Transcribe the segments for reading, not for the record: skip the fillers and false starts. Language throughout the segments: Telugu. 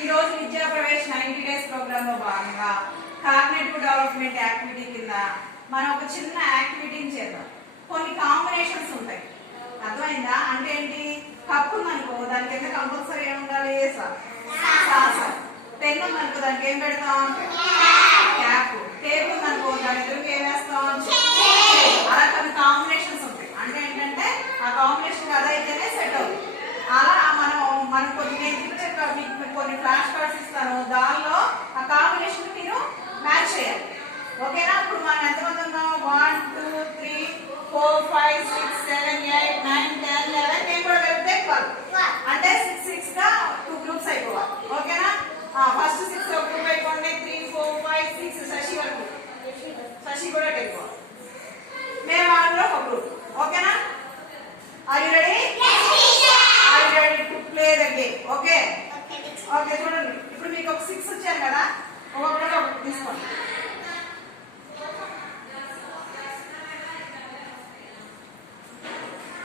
ఈ రోజు విద్యా ప్రవేశ్ 90 డేస్ ప్రోగ్రామ్ లో భాగంగా కాగ్నిటివ్ డెవలప్మెంట్ యాక్టివిటీ కింద మనం ఒక చిన్న యాక్టివిటీని చేద్దాం. కొన్ని కాంబినేషన్స్ ఉంటాయి, అర్థమైందా? అంటే ఏంటి, కప్పు ఉందనుకో దాని కింద కంపల్సరీ ఏమి ఉండాలి, సాసర్. పెన్ ఉందనుకో దానికి ఏం పెడతాం, క్యాప్. టేబుల్ ఉందనుకో దాని ఎదురుకి ఏం వేస్తాం, అలా కొన్ని కాంబినేషన్స్ ఉంటాయి. అంటే ఏంటంటే ఆ కాంబినేషన్ అదైతేనే సెట్ అవుతుంది. అలా మనం కొన్ని కొన్ని ఫ్లాష్ కార్డ్స్ ఇస్తాను, దానిలో ఆ కాంబినేషన్ మీరు మ్యాచ్ చేయాలి. ఓకేనా? ఇప్పుడు మనం ఎంతమంది ఉన్నాం, 1 2 3 4 5 6 7 8 9 10 11. నేను కూడా వెళ్తే 12. అంటే 6 6 గా 2 గ్రూప్స్ అయిపోవాలి. ఓకేనా? ఫస్ట్ 6 ఒక గ్రూప్ అయిపోండి. 3 4 5 6 శశి వరకు, శశి కూడా అయిపోవాలి. మేము వాళ్ళలో ఒక గ్రూప్. ఓకేనా? Are you ready? Are you ready to play the game? Okay okay. చూడండి, ఇప్పుడు మీకు ఒక 6 వచ్చాను కదా, ఒక్కొక్కటి ఒకటి తీసుకోండి.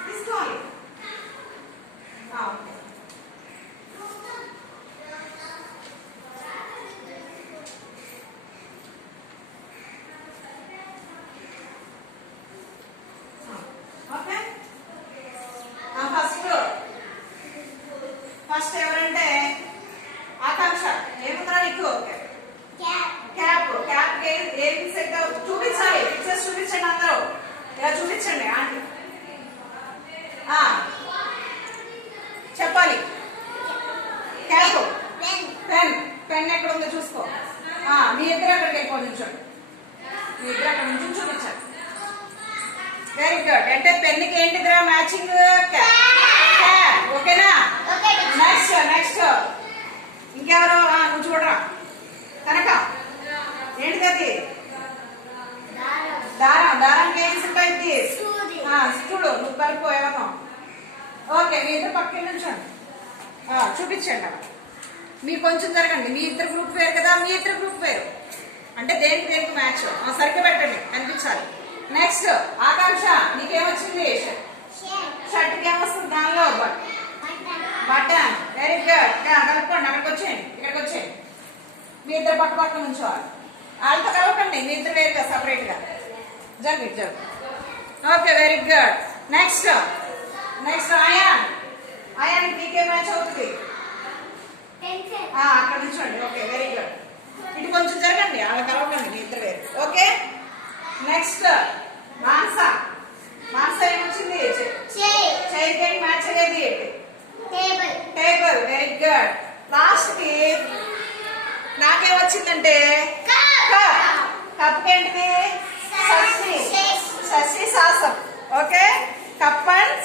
తీసుకోవాలి. ఓకే. ఓకే, ఫస్ట్ ఎవరంటే ఆకాంక్ష. ఏముందా నీకు? క్యాప్. క్యాప్ ఏం సెట్ చూపించాలి. పిక్చర్స్ చూపించండి, అందరూ ఇలా చూపించండి. ఆంటీ చెప్పాలి. Cap, pen. పెన్ ఎక్కడ ఉందో చూసుకో. మీ ఇద్దరు అక్కడికి వెళ్ళిపోయి నుంచోండి. మీ ఇద్దరు అక్కడ నుంచి చూపించాలి. Very good. అంటే పెన్కి ఏంటిదిరా మ్యాచింగ్? క్యాప్. ఓకేనా? నెక్స్ట్ నెక్స్ట్ ఇంకెవరు? నువ్వు చూడరా కనుక. ఏంటిది అది? దారం. దారానికి ఏం ఉంటుంది? చూడు, నువ్వు కలిపోయావా? ఓకే, మీ ఇద్దరు పక్కన నుంచండి. చూపించండి అక్కడ. మీరు కొంచెం జరగండి. మీ ఇద్దరు గ్రూప్ వేరు కదా, మీ ఇద్దరు గ్రూప్ వేరు. అంటే దేనికి దేనికి మ్యాచ్ సరిగ్గా పెట్టండి, కనిపించాలి. నెక్స్ట్ ఆకాంక్ష, నీకేమొచ్చింది? షర్ట్కి ఏమొస్తుంది? దానిలో బటన్. Very good. కలుపుకోండి. అక్కడికి వచ్చేయండి, ఇక్కడికి వచ్చేయండి. మీ ఇద్దరు పక్క పక్క నుంచోవాలి. వాళ్ళతో కలపండి, మీ ఇద్దరు వేరుగా సపరేట్ గా. జరుగు. Okay, very good. Next next ion. Ion మీకే మ్యాచ్ అవుతుంది. అక్కడ నుంచోండి. Okay, very good. ఇటు కొంచెం జరగండి, అలా కలవకండి, మీ ఇద్దరు వేరు. ఓకే. నెక్స్ట్ మానస. మానస ఏమొచ్చింది? చైర్కి మ్యాచ్ అయ్యేది టేబుల్. Very good. లాస్ట్ కి నాకేమొచ్చిందంటే కప్. ఏంటిది? శశి saucer. Okay, cup and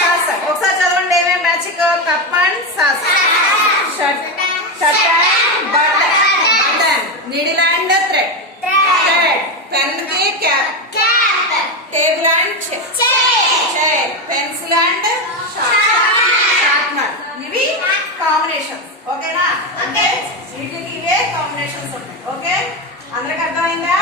saucer. ఒకసారి చదవండి ఏమేమి matching. Cup and saucer. Shirt and button. Needle and thread. Pen కి cap. Table and chair. Pencil and sharpener. ఇవి కాంబినేషన్స్. ఓకేనా? అంటే వీటికి ఇవే కాంబినేషన్స్ ఉంటాయి. ఓకే, అందరికి అర్థమైందా?